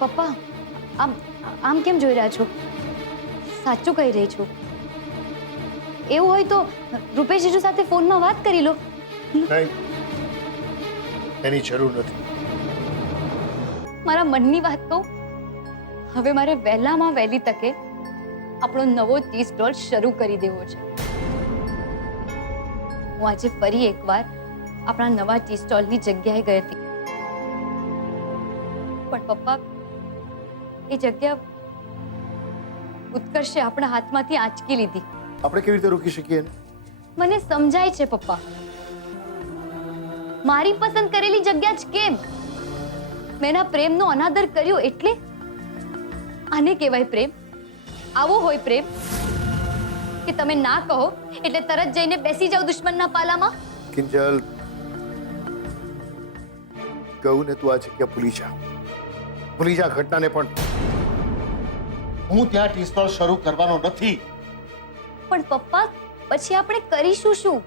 પપ્પા આમ આમ કેમ જોઈ રહ્યા છો? સાચું કહી રહી છું. એવું હોય તો રૂપેશ જીજુ સાથે ફોનમાં વાત કરી લો. નહીં, એની જરૂર નથી. મારા મનની વાત કહું, હવે મારે વહેલામાં વહેલી તકે આપણો નવો ટી સ્ટોલ શરૂ કરી દેવો છે. હું આજે ફરી એકવાર આપણા નવા ટી સ્ટોલની જગ્યાએ ગઈ હતી, પણ પપ્પા એ જગ્યા ઉત્કર્ષે આપણા હાથમાંથી આંચકી લીધી. આપણે કેવી રીતે રોકી શકીએ એને? મને સમજાય છે પપ્પા, મારી પસંદ કરેલી જગ્યા જ કેમ? મેં એના પ્રેમનો અનાદર કર્યો એટલે આને કહેવાય પ્રેમ? આવો હોય પ્રેમ કે તમે ના કહો એટલે તરત જઈને બેસી જાવ દુશ્મનના પાલામાં? કિંજલ, કહું ને તું આ જગ્યા ભૂલી જા ઘટનાને. પણ હું ત્યાં ટી સ્ટોલ શરૂ કરવાનો નથી. પણ પપ્પા પછી આપણે કરીશું શું?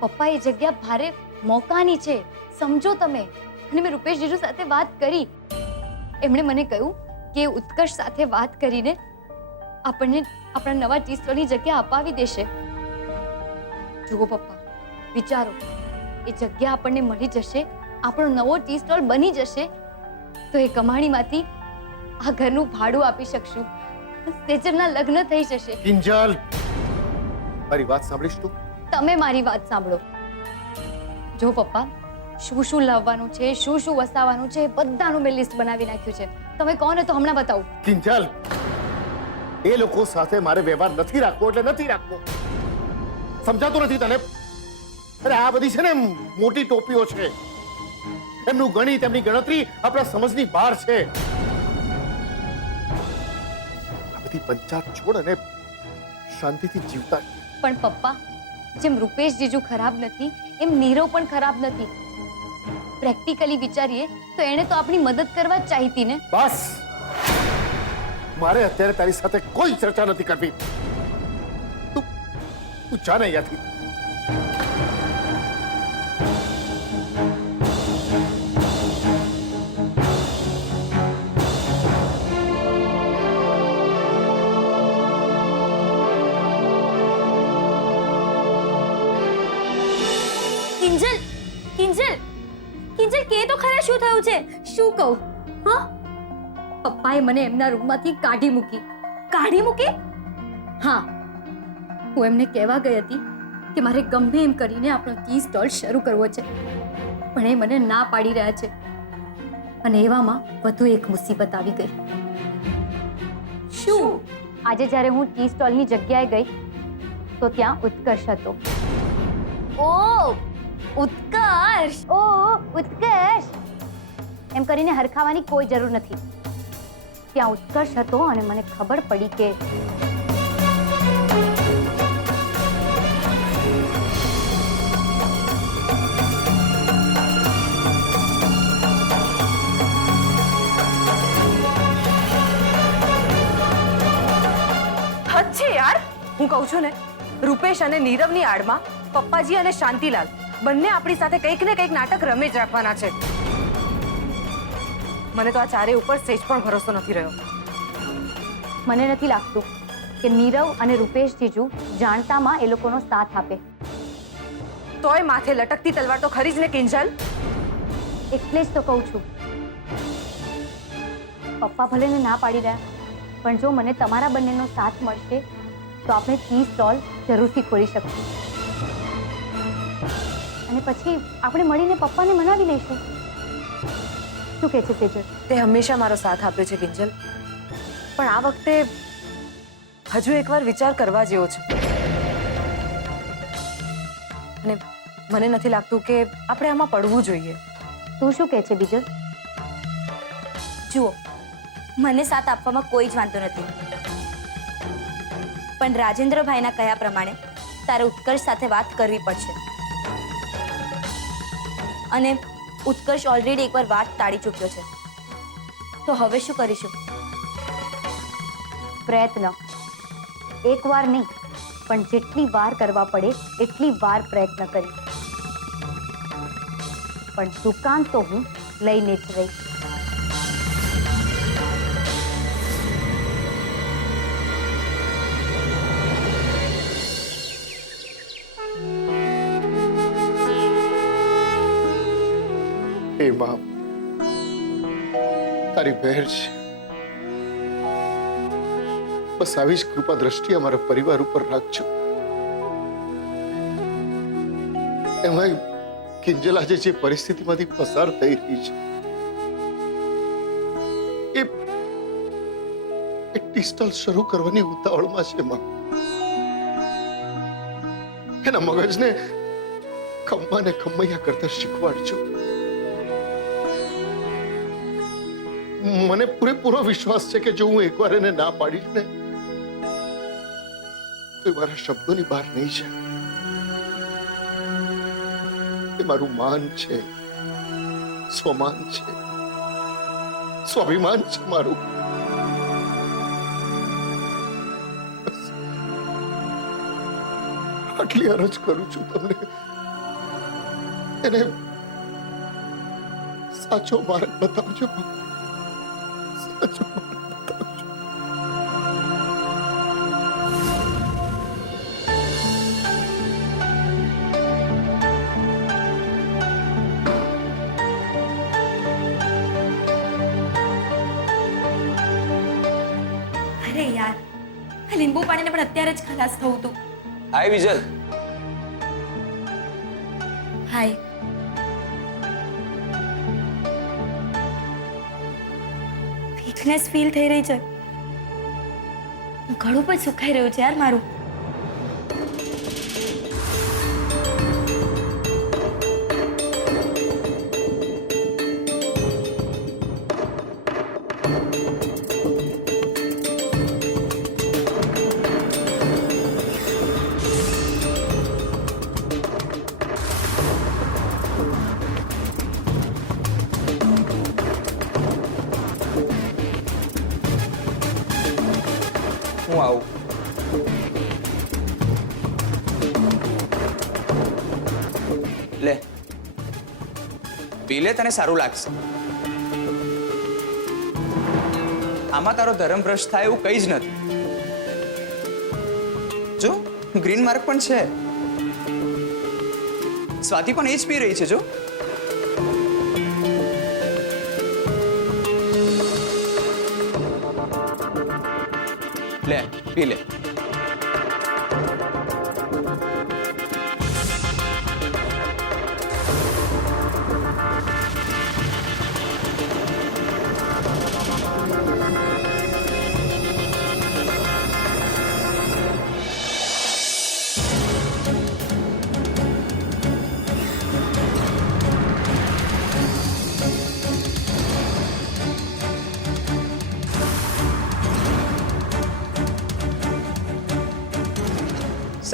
પપ્પા એ જગ્યા ભારે મોકાની છે, સમજો તમે. અને મેં રૂપેશ જીજુ સાથે વાત કરી, એમણે મને કહ્યું કે ઉત્કર્ષ સાથે વાત કરીને આપણને આપણા નવા ટી સ્ટોલની જગ્યા અપાવી દેશે. જુઓ પપ્પા, વિચારો, એ જગ્યા આપણને મળી જશે, આપણો નવો ટી સ્ટોલ બની જશે, તો એ કમાણીમાંથી આ ઘરનું ભાડું આપી શકશું, તેજરના લગ્ન થઈ જશે. કિંજલ, મારી વાત સાંભળીશ તું? તમે મારી વાત સાંભળો. જો પપ્પા, શું શું લાવવાનું છે, શું શું વસાવવાનું છે, બધાનું મેં લિસ્ટ બનાવી નાખ્યું છે. તમે કહો ને તો હમણાં બતાવું. કિંજલ, એ લોકો સાથે મારે વ્યવહાર નથી રાખવો એટલે નથી રાખવો. સમજાતું નથી તને? અરે આ બધી છે ને મોટી ટોપીઓ છે. એમનું ગણિત, એમની ગણતરી આપણા સમજની બહાર છે. આ બધી પંચાયત છોડ અને શાંતિથી જીવતા. પણ પપ્પા, જેમ રૂપેશ જીજુ ખરાબ નથી એમ નીરવ પણ ખરાબ નથી. પ્રેક્ટિકલી વિચારીએ તો એણે તો આપણી મદદ કરવા જ ચાહીતી ને. બસ, મારે અત્યારે તારી સાથે કોઈ ચર્ચા નથી કરવી. તું જા ને અહીંયાથી. કિંજલ, કિંજલ, કિંજલ, કે તો ખરા શું થયું છે? શું કહું? હા, પપ્પાએ મને એમના રૂમમાંથી કાઢી મૂકી. કાઢી મૂકી? હા, હું એમને કહેવા ગઈ હતી કે મારે ગમે એમ કરીને આપણો ટી સ્ટોલ શરૂ કરવો છે, પણ એ મને ના પાડી રહ્યા છે. અને એવામાં વધુ એક મુસીબત આવી ગઈ. શું? આજે જ્યારે હું ટી સ્ટોલની જગ્યાએ ગઈ તો ત્યાં ઉત્કર્ષ હતો. ઓહ, ઉત્કર્ષ! ઓહ, ઉત્કર્ષ! એમ કરીને હરખાવાની કોઈ જરૂર નથી. ત્યાં ઉત્કર્ષ હતો અને મને ખબર પડી કે હદ છે યાર. હું કહું છું ને, રૂપેશ અને નીરવની આડમાં પપ્પાજી અને શાંતિલાલ બંને આપણી સાથે કંઈક ને કંઈક નાટક રમે જ રાખવાના છે. મને તો આ ચારે ઉપર સેજ પણ ભરોસો નથી રહ્યો. મને નથી લાગતું કે નીરવ અને રૂપેશ જીજુ જાણતામાં એ લોકોનો સાથ આપે. તોય માથે લટકતી તલવાર તો ખરી જ ને કિંજલ. એટલે જ તો કહું છું, પપ્પા ભલે ને ના પાડી રહ્યા, પણ જો મને તમારા બંનેનો સાથ મળશે તો આપણે ટી સ્ટોલ જરૂરથી ખોલી શકીશું. અને પછી આપણે મળીને પપ્પાને મનાવી લઈશું. શું કહે છે તેજલ? તે હંમેશા મારો સાથ આપ્યો છે કિંજલ, પણ આ વખતે હજુ એકવાર વિચાર કરવા જેવો છે. અને મને નથી લાગતું કે આપણે આમાં પડવું જોઈએ. તું શું કહે છે બીજલ? જુઓ, મને સાથ આપવામાં કોઈ જ વાંધો નથી, પણ રાજેન્દ્રભાઈના કહ્યા પ્રમાણે તારે ઉત્કર્ષ સાથે વાત કરવી પડશે. અને ઉત્કર્ષ ઓલરેડી એકવાર વાત ટાળી ચૂક્યો છે, તો હવે શું કરીશું? પ્રયત્ન. એકવાર નહીં, પણ જેટલી વાર કરવા પડે એટલી વાર પ્રયત્ન કરી. પણ દુકાન તો હું લઈને જ રહીશ. હે માં, તારી બહેર છે, બસ આવી જ કૃપા દ્રષ્ટિ અમારા પરિવાર ઉપર રાખજો. એમાં કિંજલ આજે જે પરિસ્થિતિમાંથી પસાર થઈ રહી છે એ ટી સ્ટોલ શરૂ કરવાની ઉતાવળમાં છે માં. એના મગજને ખમ્માને ખમ્મૈયા કરતા શીખવાડજો. મને પૂરેપૂરો વિશ્વાસ છે કે જો હું એકવાર એને ના પાડીશ ને તો એ મારા શબ્દોની બહાર નહીં છે. એ મારું માન છે, સ્વમાન છે, સ્વાભિમાન છે મારું. આટલી અરજ કરું છું તમને, એને સાચો માર્ગ બતાવજો. સાચો માર્ગ બતાવજો. અરે યાર, આ લીંબુ પાણીને પણ અત્યારે જ ખલાસ થવું હતું. હાય વિજલ. હાય. વીકનેસ ફીલ થઈ રહી છે. ગળું પણ સુકાઈ રહ્યું છે યાર મારું. હું આવું. લે પી લે, તને સારું લાગશે. આમાં તારો ધર્મ ભ્રષ્ટ થાય એવું કંઈ જ નથી. જો ગ્રીન માર્ક પણ છે. સ્વાતિ પણ એ જ પી રહી છે. જો લે પી લે.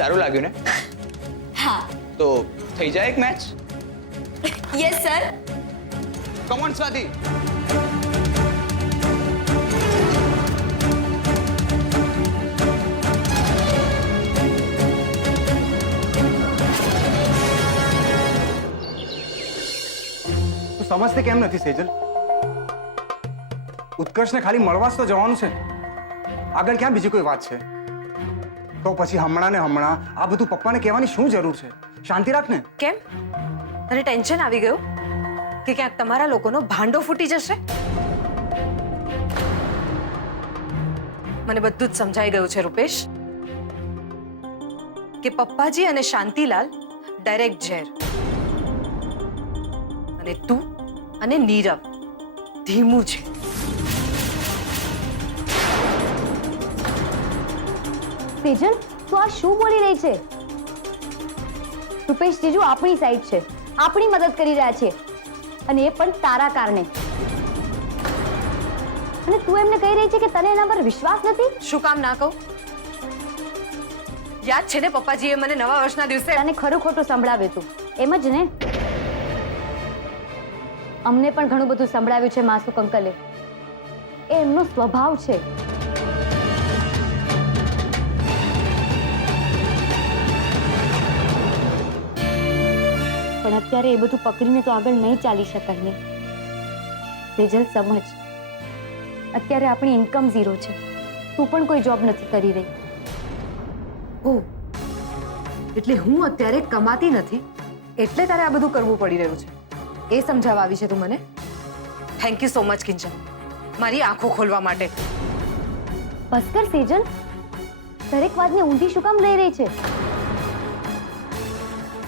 સારું લાગ્યું ને? હા. તો થઈ જાય એક match. Yes sir. Come on Swati. તું સમજતી કેમ નથી સેજલ? ઉત્કર્ષને ખાલી મળવા જ તો જવાનું છે. આગળ ક્યાં બીજી કોઈ વાત છે? તો પછી હમણાં ને હમણાં આ બધું પપ્પાને કહેવાની શું જરૂર છે? શાંતિ રાખ ને. કેમ તને ટેન્શન આવી ગયું કે ક્યાંક તમારા લોકોનો ભાંડો ફૂટી જશે? મને બધું જ સમજાઈ ગયું છે રૂપેશ કે પપ્પાજી અને શાંતિલાલ ડાયરેક્ટ ઝેર અને તું અને નીરવ ધીમું છે. સેજલ, તું આ શું બોલી રહી છે? રૂપેશ જીજુ આપણી સાઈડ છે, આપણી મદદ કરી રહ્યા છે, અને એ પણ તારા કારણે. અને તું એમને કહી રહી છે કે તને એના પર વિશ્વાસ નથી? શું કામ ના કહું? યાદ છે ને પપ્પાજીએ મને નવા વર્ષના દિવસે તને ખરું ખોટું સંભળાવ્યું તું, એમ જ ને? અમને પણ ઘણું બધું સંભળાવ્યું છે માસુ અંકલે. એ એમનો સ્વભાવ છે. પણ અત્યારે એ બધું પકડીને તો આગળ નહીં ચાલી શકાય ને. સેજલ સમજ, અત્યારે આપણી ઇન્કમ ઝીરો છે. તું પણ કોઈ જોબ નથી કરી રહી. ઓહ, એટલે હું અત્યારે કમાતી નથી એટલે તારે આ બધું કરવું પડી રહ્યું છે. એ સમજાવવા આવી છે તું મને? Thank you so much Kinjal, મારી આંખો ખોલવા માટે. બસ કર સેજલ, દરેક વાતને ઊંધી શું કામ લઈ રહી છે?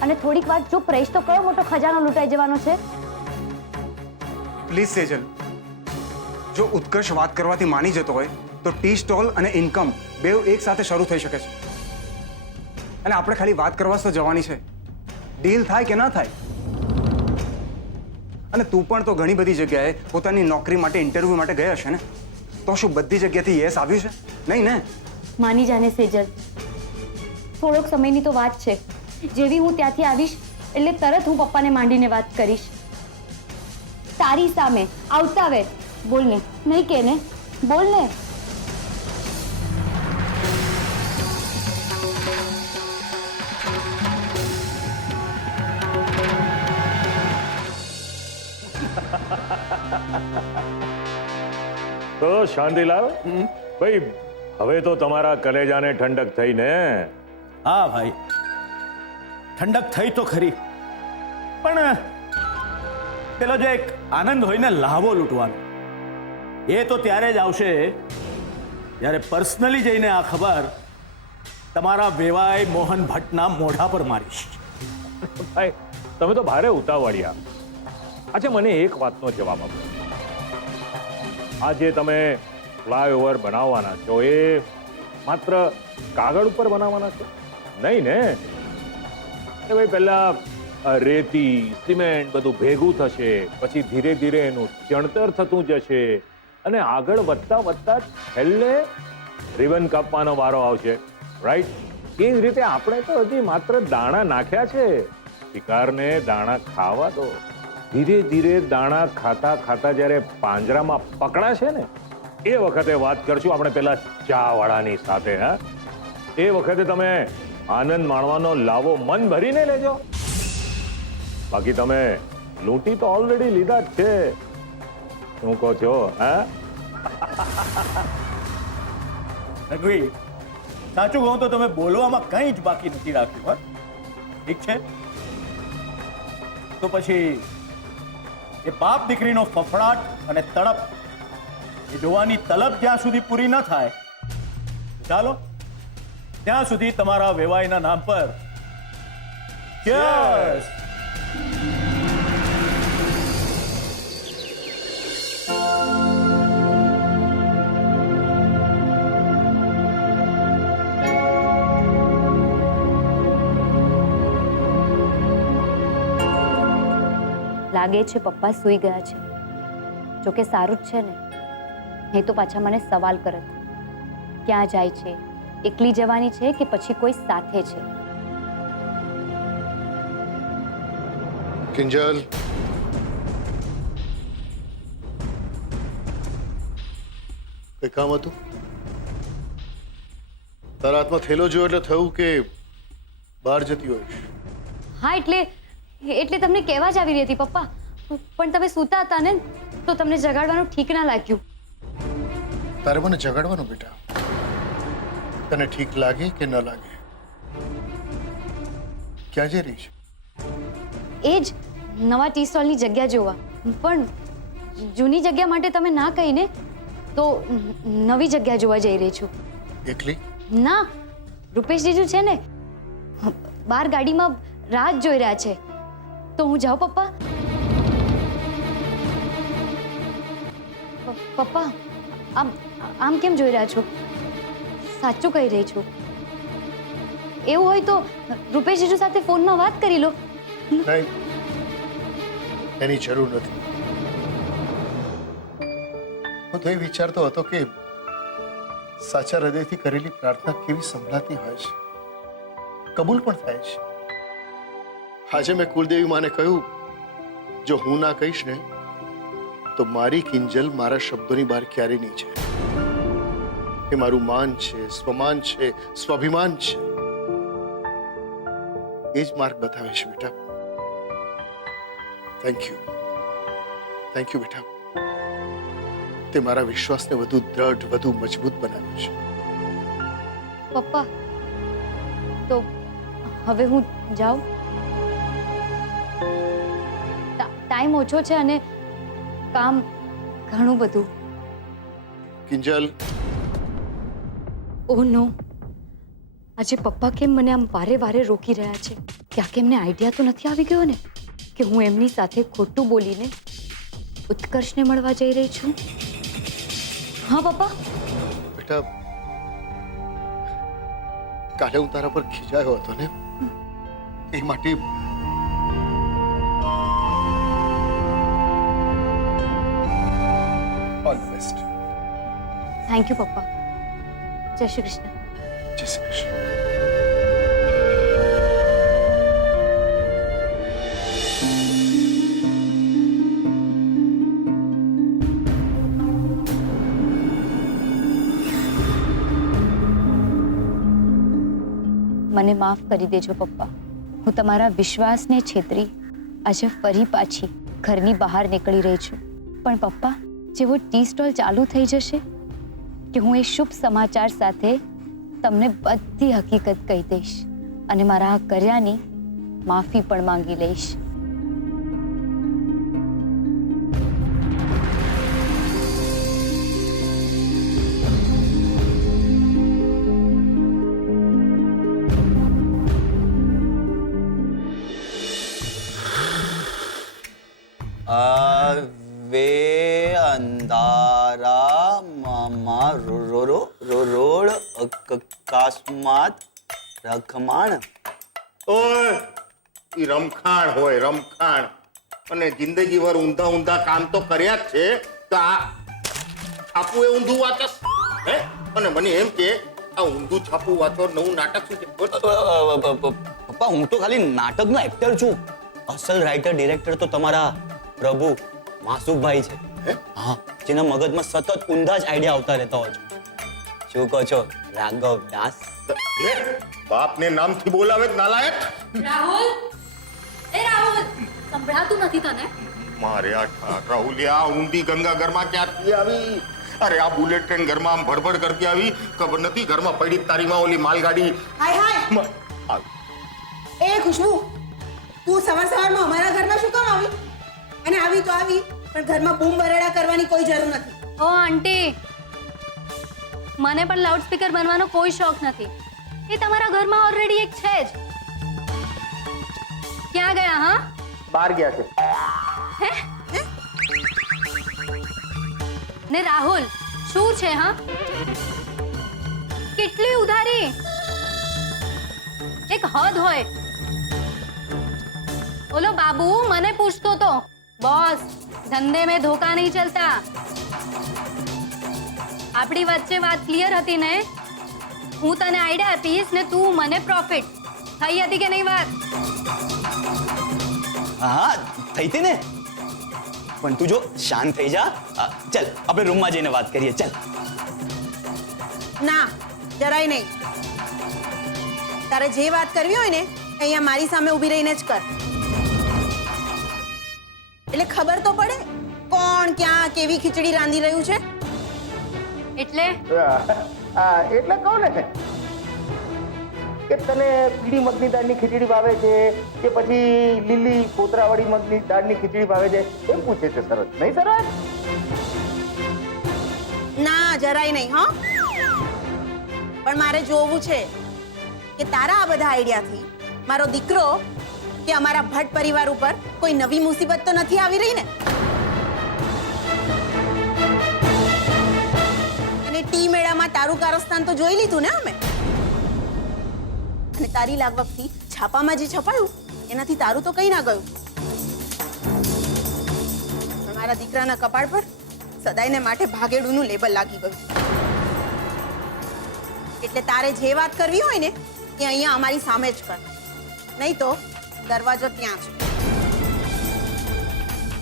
અને થોડીક વાર ચૂપ રહીશ તો કયો મોટો ખજાનો લૂંટાઈ જવાનો છે? પ્લીઝ સેજલ, જો ઉત્કર્ષ વાત કરવાથી માની જતો હોય તો ટી સ્ટોલ અને ઇન્કમ બેવ એક સાથે શરૂ થઈ શકે છે. અને આપણે ખાલી વાત કરવા જ તો જવાની છે. ડીલ થાય કે ના થાય. અને તું પણ તો ઘણી બધી જગ્યાએ પોતાની નોકરી માટે ઇન્ટરવ્યૂ માટે ગઈ હશે ને? તો શું બધી જગ્યાથી યસ આવ્યું છે? નહીં ને? માની જાને સેજલ, થોડોક સમયની તો વાત છે. જેવી હું ત્યાંથી આવીશ એટલે તરત હું પપ્પાને માંડીને વાત કરીશ. તારી સામે આવતા વે બોલ ને, નહીં કે ને? બોલ ને. તો શાંતિલાલ ભાઈ, હવે તો તમારા કલેજાને ઠંડક થઈ ને? હા ભાઈ, ઠંડક થઈ તો ખરી, પણ પેલો જે એક આનંદ હોય ને લાવો લૂંટવાનો, એ તો ત્યારે જ આવશે જ્યારે પર્સનલી જઈને આ ખબર તમારા વેવાય મોહન ભટ્ટના મોઢા પર મારીશ. ભાઈ તમે તો ભારે ઉતાવળિયા. અચ્છા, મને એક વાતનો જવાબ આપો. આ જે તમે ફ્લાયઓવર બનાવવાના છો એ માત્ર કાગળ ઉપર બનાવવાના છો? નહીં ને? એ ભાઈ પહેલા રેતી સિમેન્ટ બધું ભેગું થશે, પછી ધીરે ધીરે એનું ચણતર થતું જશે, અને આગળ વધતા વધતા છેલ્લે રિબન કાપવાનો વારો આવશે. રાઈટ? એ જ રીતે આપણે તો હજી માત્ર દાણા નાખ્યા છે. શિકારને દાણા ખાવા દો. ધીરે ધીરે દાણા ખાતા ખાતા જ્યારે પાંજરામાં પકડાશે ને, એ વખતે વાત કરશું આપણે પેલા ચા વાળાની સાથે. હા, એ વખતે તમે આનંદ માણવાનો લાવો મન ભરીને લેજો. બાકી તમે લૂંટી તો ઓલરેડી લીધા જ છે. શું કહો છો? હા, રઘુવી, સાચું કહું તો તમે બોલવામાં કંઈ જ બાકી નથી રાખ્યું. હા, ઠીક છે, તો પછી એ બાપ દીકરીનો ફફડાટ અને તડપ એ જોવાની તલબ જ્યાં સુધી પૂરી ન થાય, ચાલો ત્યાં સુધી તમારા વેવાઈના નામ પર cheers. લાગે છે પપ્પા સૂઈ ગયા છે. જોકે સારું જ છે ને, નહીં તો પાછા મને સવાલ કરત. ક્યાં જાય છે? એકલી જવાની છે કે પછી કોઈ સાથે છે? કિંજલ, કઈ કામ હતું? તારા હાથમાં થેલો જોયો એટલે થયું કે બહાર જતી હોઈશ. હા, એટલે તમને કહેવા જ આવી રહી હતી પપ્પા, પણ તમે સૂતા હતા ને તો તમને જગાડવાનું ઠીક ના લાગ્યું. તારે મને જગાડવાનું બેટા, તને ઠીક લાગે કે ન લાગે? ક્યાં જઈ રહી છે? એ જ નવા ટી સ્ટોલની જગ્યા જોવા. પણ જૂની જગ્યા માટે તમે ના કહીને તો નવી જગ્યા જોવા જઈ રહી છું. એકલી? ના, રૂપેશ જીજુ છે ને, બહાર ગાડીમાં રાહ જ જોઈ રહ્યા છે. તો હું જાઉં પપ્પા? પપ્પા, આમ કેમ જોઈ રહ્યા છો? સાચું કહી રહી છું. એવું હોય તો રૂપેશ જીજુ સાથે ફોનમાં વાત કરી લો. નહીં, એની જરૂર નથી. હું તો એ વિચારતો હતો કે સાચા હૃદયથી કરેલી પ્રાર્થના કેવી સંભળાતી હોય છે, કબૂલ પણ થાય છે. આજે મેં કુલદેવી માને કહ્યું, જો હું ના કહીશ ને તો મારી કિંજલ મારા શબ્દોની બહાર ક્યારે નહીં છે. એ મારું માન છે, સ્વમાન છે, સ્વાભિમાન છે. એ જ માર્ગ બતાવે છે બેટા. થેન્ક યુ બેટા. તે મારા વિશ્વાસને વધુ દ્રઢ, વધુ મજબૂત બનાવ્યો છે. પપ્પા, તો હવે હું જાઉં? ટાઈમ ઓછો છે અને કામ ઘણું બધું. કિંજલ, ઓહ નો, આજે પપ્પા કેમ મને આમ વારે વારે રોકી રહ્યા છે? ક્યાંક એમને આઈડિયા તો નથી આવી ગયો ને કે હું એમની સાથે ખોટું બોલીને ઉત્કર્ષને મળવા જઈ રહી છું? હા પપ્પા. બેટા, કાલે હું તારા પર ખીજાયો હતો ને, એ માટે all the best. Thank you પપ્પા. જય શ્રી કૃષ્ણ. જય શ્રી કૃષ્ણ. મને માફ કરી દેજો પપ્પા. હું તમારા વિશ્વાસને છેતરી આજે ફરી પાછી ઘરની બહાર નીકળી રહી છું. પણ પપ્પા, જેવો ટી સ્ટોલ ચાલુ થઈ જશે કે હું એ શુભ સમાચાર સાથે તમને બધી હકીકત કહી દઈશ અને મારા આ કર્યાની માફી પણ માંગી લઈશ. વે અંધારા મામા રોડ અકસ્માત રખમાણ. ઓય, ઈ રમખાણ હોય, રમખાણ. અને જિંદગીભર ઊંધા ઊંધા કામ તો કર્યા જ છે, તો આ છાપું એ ઊંધું વાંચસ હે? અને મને એમ કે આ ઊંધું છાપું વાંચો, નવું નાટક શું છે? પપ્પા, હું તો ખાલી નાટકનો એક્ટર છું. અસલ રાઇટર ડિરેક્ટર તો તમારા પ્રભુ માસુભાઈ છે. હા, જેના મગજમાં સતત ઊંધા જ આઈડિયા આવતા રહેતા હોય છે. શું કહો છો રાઘવ દાસ? બાપને નામથી બોલાવે જ નાલાયક. રાહુલ, એ રાહુલ, સંભળાતું નથી તને? મારે આ રાહુલિયા ઊંધી ગંગા ઘરમાં ક્યાંથી આવી? અરે આ બુલેટ ટ્રેન ઘરમાં આમ ભડભડ કરતી આવી, ખબર નથી ઘરમાં પડી તારીમાં ઓલી માલગાડી. હાય હાય એ ખુશ્બુ, તું સવાર સવારમાં અમારા ઘરમાં શું કામ આવી? અને આવી તો આવી, પણ ઘરમાં બૂમ બરાડા કરવાની કોઈ જરૂર નથી. ઓ આંટી, મને પણ લાઉડ સ્પીકર બનવાનો કોઈ શોખ નથી. એ તમારા ઘરમાં ઓલરેડી એક છે જ. ક્યાં ગયા? હા, બહાર ગયા છે. હે? ને રાહુલ, શું છે? હા, કેટલી ઉધારી? એક હદ હોય. બોલો બાબુ, મને પૂછતો તો बॉस, धंधे में धोखा नहीं चलता. આપણી વચ્ચે વાત ક્લિયર હતી ને? હું તને આઈડિયા આપીશ ને તું મને પ્રોફિટ. થઈ હતી કે નહીં વાત? હા, થઈ હતી ને. પણ તું જો શાંત થઈ જા. ચલ આપણે રૂમમાં જઈને વાત કરીએ. ચલ. ના, જરાય નહીં. તારે જે વાત કરવી હોય ને અહીંયા મારી સામે ઊભી રહીને જ કર. એટલે ખબર તો પડે કોણ ક્યાં કેવી ખીચડી રાંધી રહ્યું છે. એટલે એટલે કહો ને કે તને પીળી મગની દાળની ખીચડી ભાવે છે કે પછી લીલી કોતરાવાળી મગની દાળની ખીચડી ભાવે છે, એમ પૂછે છે. સરસ નહીં? સરસ. ના, જરાય નહીં. હા, પણ મારે જોવું છે કે તારા આ બધા આઈડિયાથી મારો દીકરો કે અમારા ભટ્ટ પરિવાર ઉપર કોઈ નવી મુસીબત તો નથી આવી રહી ને? અને ટી મેળામાં તારું કારસ્તાન તો જોઈ લીધું ને અમે. અને તારી લાગવગથી છાપામાં જે છપાયું એનાથી તારું તો કઈ ના ગયું. પણ મારા દીકરાના કપાળ પર સદાયને માટે ભાગેડુનું લેબલ લાગી ગયું. એટલે તારે જે વાત કરવી હોય ને એ અહીંયા અમારી સામે જ કર, નહીં તો દરવાજો ત્યાં છે.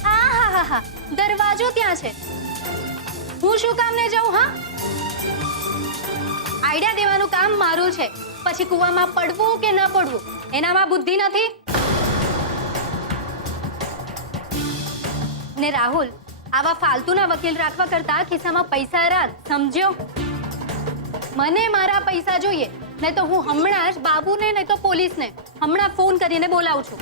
હા, દરવાજો ત્યાં છે. હું શું કામ ને જાઉં? હા, આઈડિયા દેવાનું કામ મારું છે. પછી કૂવામાં પડવું કે ન પડવું એનામાં બુદ્ધિ નથી. ને રાહુલ, આવા ફાલતુના વકીલ રાખવા કરતા ખિસ્સામાં પૈસા રાખ. સમજ્યો? મને મારા પૈસા જોઈએ, નહીં તો હું હમણાં જ બાબુને નહીં તો પોલીસને હમણાં ફોન કરીને બોલાવું છું.